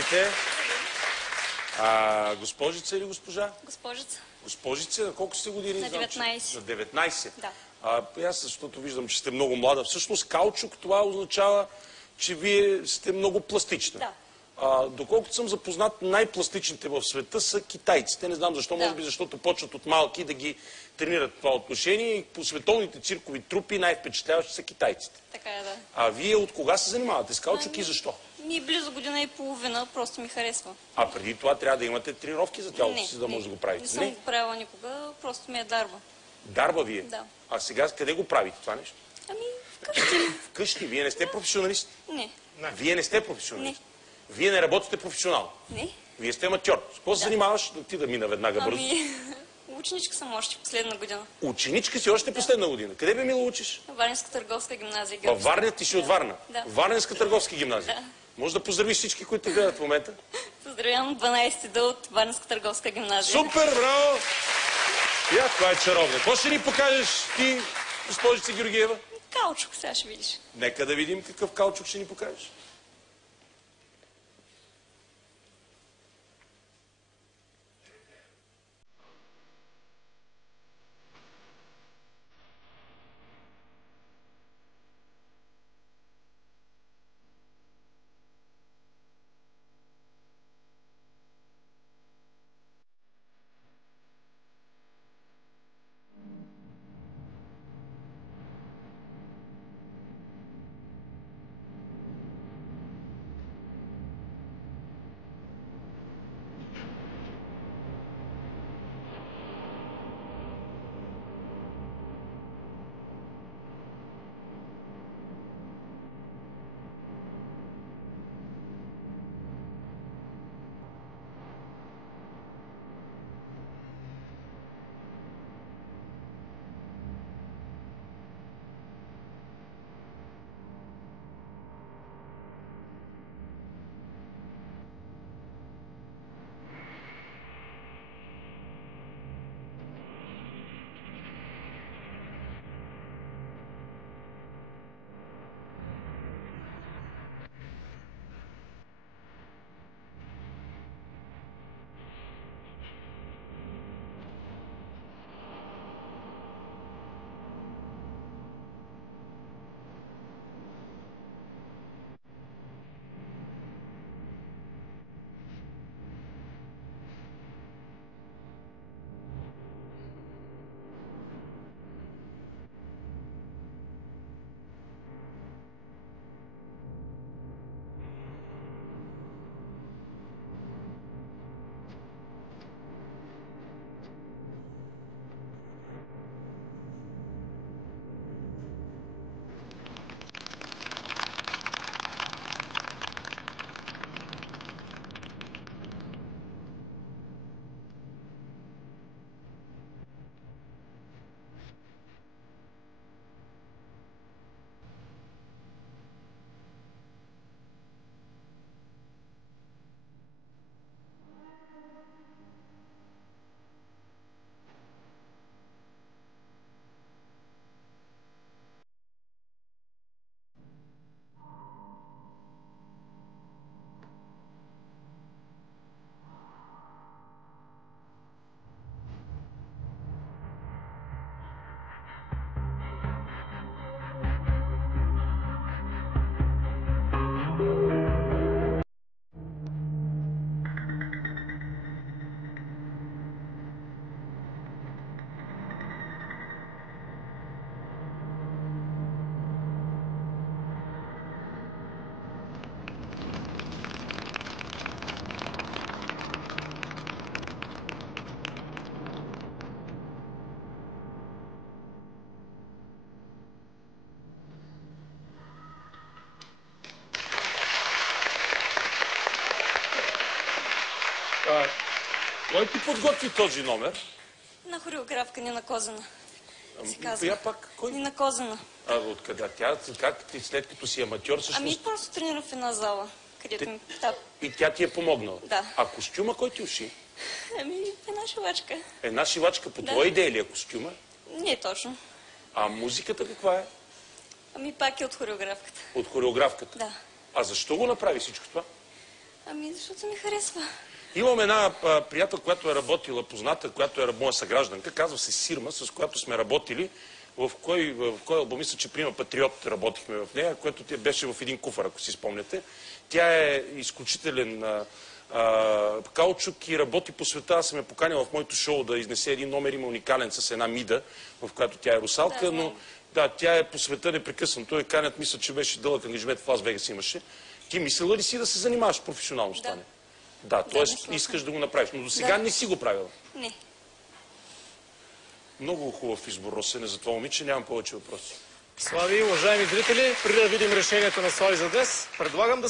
Здравейте. Госпожица или госпожа? Госпожица. Госпожица, на колко сте години? На 19. На 19? Да. Аз, защото виждам, че сте много млада. Всъщност каучук, това означава, че вие сте много пластична. Да. Доколкото съм запознат, най-пластичните в света са китайците. Не знам защо, може би защото почват от малки да ги тренират това отношение и по световните циркови трупи най-впечатляващи са китайците. Така е, да. Вие от кога се занимавате с каучук и защо? Близо година и половина, просто ми харесва. Преди това трябва да имате тренировки за тялото си, за да може да го правите. Не съм го правила никога, просто ми е дарба. Дарба вие? Да. Сега къде го правите това нещо? Вкъщи. Вкъщи? Вие не сте професионалист? Не. Вие не сте професионалист? Не. Вие не работите професионално? Не. Вие сте аматьор. С какво се занимаваш? Ти да мина веднага бързо. Ученичка съм още последна година. Ученичка си още последна година. Къде бе, мила, учиш? Варненска търговска гимназия. Във Варна, ти си от Варна? Да. Варненска търговска гимназия? Да. Може да поздравиш всички, които те гледат в момента? Поздравявам 12-ти дъл от Варненска търговска гимназия. Супер, браво! Това е чаровно. Какво ще ни покажеш ти, госпожица Георгиева? Каучук, сега ще видиш. Нека да видим какъв каучук ще ни покажеш. Кой ти подготви този номер? На хореографка Нина Козина. Кой? Нина Козина. Откъде? Как ти след като си аматьор всъщност? Просто тренира в една зала, където ми... И тя ти е помогнала? Да. Костюма кой ти уши? Една шивачка. Една шивачка по твоя идея ли е костюма? Не точно. Музиката каква е? Пак е от хореографката. От хореографката? Да. Защо го направи всичко това? Ами, защото ми харесва. Имам една приятел, която е работила, позната, която е моя съгражданка, казва се Сирма, с която сме работили. В кой албум, мисля, че Прима Патриот работихме в нея, което тя беше в един куфар, ако си спомняте. Тя е изключителен каучук и работи по света. Аз съм я поканил в моето шоу да изнесе един номер, има уникален с една мида, в която тя е русалка, но да, тя е по света непрекъснато. Той канят, мисля, че беше дълъг ангажимент в Лас Вегас имаше. Ти мислила ли си да се занимаваш професионално с това? Да, т.е. искаш да го направиш, но до сега не си го правила. Не. Много хубав избор, Росене, за това момиче. Нямам повече въпроси. Слави, уважаеми зрители, преди да видим решението на Слави за днес, предлагам да